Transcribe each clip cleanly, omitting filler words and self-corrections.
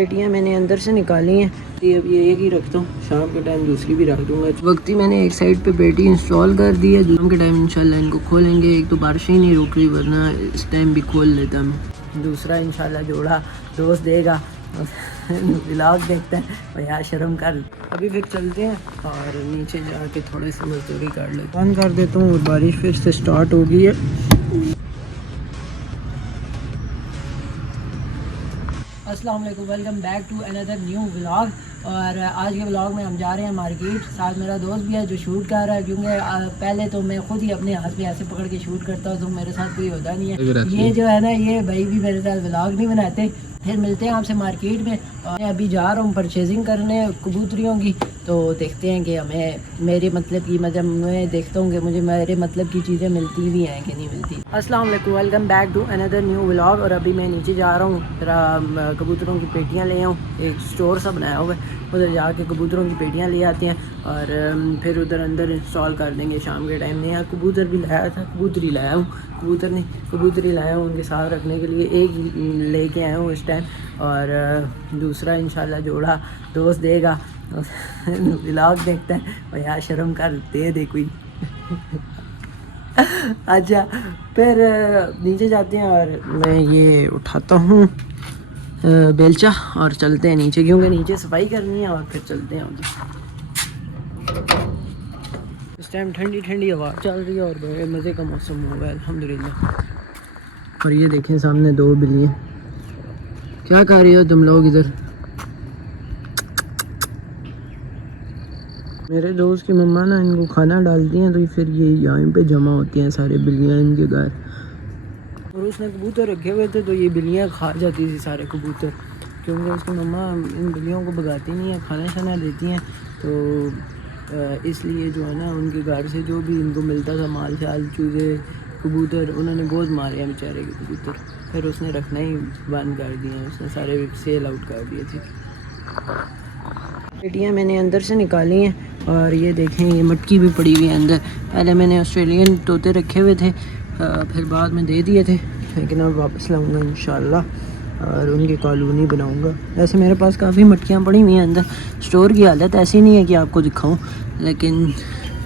पेटियाँ मैंने अंदर से निकाली हैं, ये अब ये एक ही रखता हूँ, शाम के टाइम दूसरी भी रख दूँगा। वक्त ही मैंने एक साइड पे पेटी इंस्टॉल कर दी है, शाम के टाइम इंशाल्लाह इनको खोलेंगे। एक तो बारिश ही नहीं रुक रही, वरना इस टाइम भी खोल लेता मैं। दूसरा इंशाल्लाह जोड़ा दोस्त देगा, व्लॉग देखते हैं और यार शर्म कर। अभी फिर चलते हैं और नीचे जाके थोड़े से मजदूरी कर लेते हैं। बंद कर देता हूँ और बारिश फिर से स्टार्ट हो गई है। अस्सलाम वालेकुम, welcome back to another new vlog. और आज के व्लॉग में हम जा रहे हैं मार्केट। साथ मेरा दोस्त भी है जो शूट कर रहा है, क्योंकि पहले तो मैं खुद ही अपने हाथ पे ऐसे पकड़ के शूट करता हूँ, तो मेरे साथ कोई होता नहीं है। ये जो है ना, ये भाई भी मेरे साथ व्लॉग नहीं बनाते। फिर मिलते हैं आपसे मार्केट में। और मैं अभी जा रहा हूँ परचेजिंग करने कबूतरियों की, तो देखते हैं कि हमें मेरे मतलब की, मतलब मैं देखता हूँ कि मुझे मेरे मतलब की चीज़ें मिलती भी हैं कि नहीं मिलती। अस्सलाम वालेकुम, welcome back to another new vlog. और अभी मैं नीचे जा रहा हूँ, जरा कबूतरों की पेटियाँ ले आऊँ। एक स्टोर सा बनाया हुआ है, उधर जाके कबूतरों की पेटियाँ ले आती हैं और फिर उधर अंदर इंस्टॉल कर देंगे शाम के टाइम। नया कबूतर भी लाया था, कबूतरी लाया हूँ, कबूतर नहीं कबूतरी लाया हूँ उनके साथ रखने के लिए। एक ही लेके आया हूँ इस टाइम, और दूसरा इंशाल्लाह जोड़ा दोस्त देगा। व्लॉग देखते हैं और यार शर्म कर दे कोई। अच्छा, फिर नीचे जाते हैं और मैं ये उठाता हूँ बेलचा और चलते हैं नीचे, क्योंकि नीचे सफाई करनी है और फिर चलते हैं उधर। इस टाइम ठंडी ठंडी हवा चल रही है और बड़े मज़े का मौसम हुआ है अल्हम्दुलिल्लाह। और ये देखें सामने दो बिल्लियाँ, क्या कर रही हो तुम लोग इधर? मेरे दोस्त की मम्मा ना इनको खाना डालती हैं, तो फिर ये यहाँ पे जमा होती हैं सारे बिल्लियाँ इनके घर। और उसने कबूतर रखे हुए थे, तो ये बिल्लियाँ खा जाती थी सारे कबूतर, क्योंकि उसकी मम्मा इन बिल्लियों को भगाती नहीं है, खाना शाना देती हैं। तो इसलिए जो है ना, उनके घर से जो भी इनको मिलता था माल शाल, चूज़े, कबूतर, उन्होंने बहुत मारे हैं बेचारे के कबूतर। फिर उसने रखना ही बंद कर दिया, उसने सारे सेल आउट कर दिए थे। पेटियाँ मैंने अंदर से निकाली हैं और ये देखें, ये मटकी भी पड़ी हुई है अंदर। पहले मैंने ऑस्ट्रेलियन तोते रखे हुए थे, फिर बाद में दे दिए थे, लेकिन अब वापस लाऊंगा इंशाल्लाह और उनकी कॉलोनी बनाऊंगा। वैसे मेरे पास काफ़ी मटकियाँ पड़ी हुई हैं अंदर। स्टोर की हालत ऐसी नहीं है कि आपको दिखाऊं, लेकिन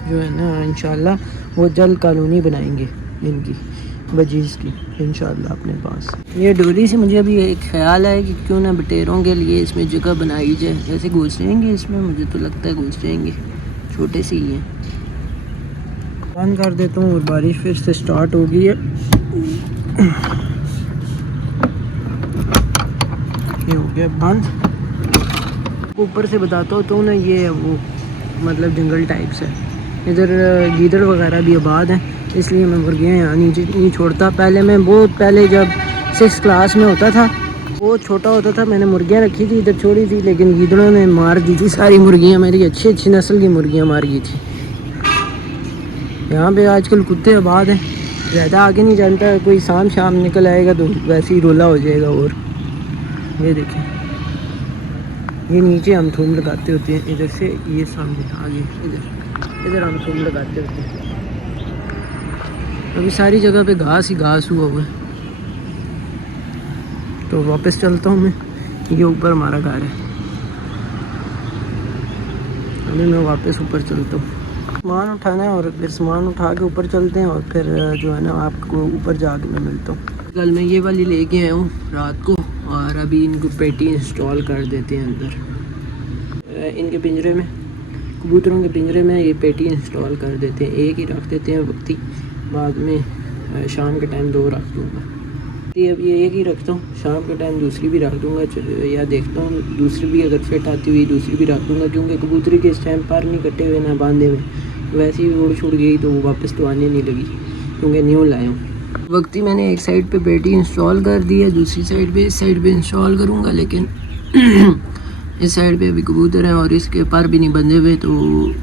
जो है ना इंशाल्लाह वो जल्द कॉलोनी बनाएंगे इनकी बजीज़ की इंशाल्लाह अपने पास। ये डोरी से मुझे अभी एक ख्याल है कि क्यों ना बटेरों के लिए इसमें जगह बनाई जाए। ऐसे घुस जाएंगे इसमें, मुझे तो लगता है घुस जाएंगे, छोटे से ही हैं। बंद कर देता हूँ और बारिश फिर से स्टार्ट हो गई है। ये हो गया बंद। ऊपर से बताता हूँ तो ना, ये वो मतलब जंगल टाइप से, इधर गीदड़ वगैरह भी आबाद हैं, इसलिए मैं मुर्गियाँ यहाँ नीचे नहीं छोड़ता। पहले मैं बहुत पहले जब 6th क्लास में होता था, बहुत छोटा होता था, मैंने मुर्गियाँ रखी थी, इधर छोड़ी थी, लेकिन गीदड़ों ने मार दी थी सारी मुर्गियाँ। मेरी अच्छी अच्छी नस्ल की मुर्गियाँ मार गई थी। यहाँ पे आजकल कुत्ते आबाद हैं, ज़्यादा आगे नहीं जानता है कोई, शाम निकल आएगा तो वैसे ही रोला हो जाएगा। और ये देखें, ये नीचे हम थूम लगाते होते हैं, इधर से ये सामने आगे इधर हम थूम लगाते होते हैं। अभी सारी जगह पे घास ही घास हुआ है। तो वापस चलता हूँ मैं, ये ऊपर हमारा घर है। अभी मैं वापस ऊपर चलता हूँ, सामान उठाना है और फिर सामान उठा के ऊपर चलते हैं, और फिर जो है ना आपको ऊपर जाके मैं मिलता हूँ। कल मैं ये वाली लेके आया हूँ रात को, और अभी इनको पेटी इंस्टॉल कर देते हैं अंदर इनके पिंजरे में, कबूतरों के पिंजरे में ये पेटी इंस्टॉल कर देते हैं। एक ही रख देते हैं वक्ती, बाद में शाम के टाइम 2 रख दूँगा। अब ये एक ही रखता हूँ, शाम के टाइम दूसरी भी रख दूँगा, या देखता हूँ दूसरी भी अगर फिट आती हुई दूसरी भी रख दूँगा, क्योंकि कबूतरी के इस टाइम पर नहीं कटे हुए ना बांधे हुए, वैसे ही उड़ छुड़ गई तो वापस तो आने नहीं लगी, क्योंकि न्यू लाया हूँ। वक्ती मैंने एक साइड पे पेटी इंस्टॉल कर दी है, दूसरी साइड पे इस साइड पे इंस्टॉल करूँगा, लेकिन इस साइड पे अभी कबूतर है और इसके पर भी नहीं बंधे हुए, तो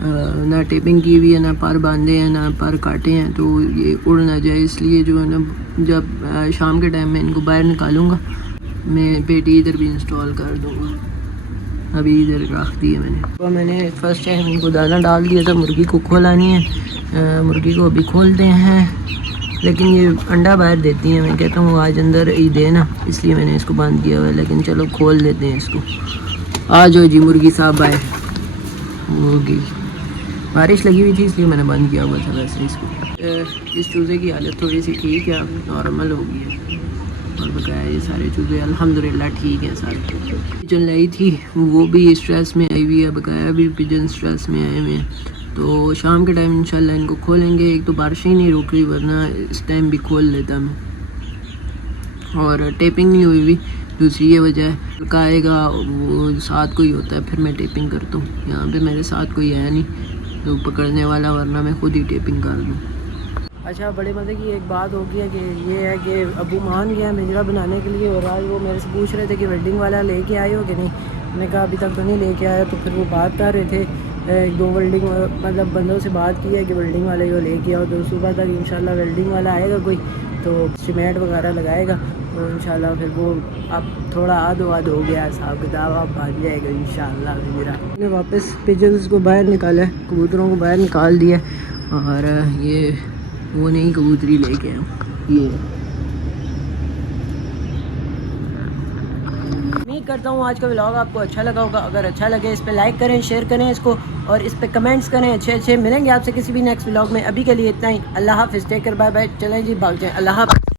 ना टेपिंग की हुई है, ना पर बांधे हैं, ना पर काटे हैं, तो ये उड़ ना जाए, इसलिए जो है ना जब शाम के टाइम में इनको बाहर निकालूंगा, मैं पेटी इधर भी इंस्टॉल कर दूँगा। अभी इधर रख दी है मैंने। तो मैंने फ़र्स्ट टाइम इनको दाना डाल दिया था, मुर्गी को खोलानी है, मुर्गी को अभी खोलते हैं लेकिन ये अंडा बाहर देती हैं। मैं कहता हूँ आज अंदर ही दे ना, इसलिए मैंने इसको बंद किया हुआ है। लेकिन चलो खोल देते हैं इसको। आ जाओ जी मुर्गी साहब आए। होगी बारिश लगी हुई थी इसलिए मैंने बंद किया हुआ था। वैसे इसको इस चूज़े की हालत थोड़ी सी ठीक है, नॉर्मल हो गई है। और बकाया ये सारे चूज़े अल्हम्दुलिल्लाह ठीक हैं सारे। पिजन लाई थी वो भी स्ट्रेस में आई हुई है, बकाया भी पिजन स्ट्रेस में आए हुए हैं। तो शाम के टाइम इंशाल्लाह इनको खोलेंगे। एक तो बारिश ही नहीं रुक रही, वरना इस टाइम भी खोल लेता मैं। और टेपिंग नहीं हुई हुई, दूसरी ये वजह है का आएगा वो साथ कोई होता है, फिर मैं टेपिंग करता हूँ। यहाँ पे मेरे साथ कोई है नहीं तो पकड़ने वाला, वरना मैं खुद ही टेपिंग कर दूँ। अच्छा, बड़े मज़े की एक बात हो गई है कि ये है कि अबू मान गया मिजरा बनाने के लिए, और आज वो मेरे से पूछ रहे थे कि वेल्डिंग वाला लेके आए हो कि नहीं। मैंने कहा अभी तक तो नहीं लेके आया। तो फिर वो बात कर रहे थे, एक दो वेल्डिंग मतलब बंदों से बात की है कि वेल्डिंग वाले को लेके आओ। तो सुबह तक इंशाल्लाह वेल्डिंग वाला आएगा कोई, तो सीमेंट वगैरह लगाएगा। तो इंशाल्लाह फिर वो अब थोड़ा आध हो गया हिसाब किताब, अब भाग जाएगा इंशाल्लाह मेरा। मैंने वापस पिजन्स को बाहर निकाला है, कबूतरों को बाहर निकाल दिया। और ये वो नई कबूतरी लेके आया हूँ। ये उम्मीद करता हूँ आज का व्लॉग आपको अच्छा लगा होगा। अगर अच्छा लगे इस पे लाइक करें, शेयर करें इसको, और इस पे कमेंट्स करें अच्छे। मिलेंगे आपसे किसी भी नेक्स्ट व्लॉग में। अभी के लिए इतना ही। अल्लाह हाफ़िज़, टेक केयर, बाय बाय। चलें जी भाग जाएं। अल्लाह हाफ़िज़।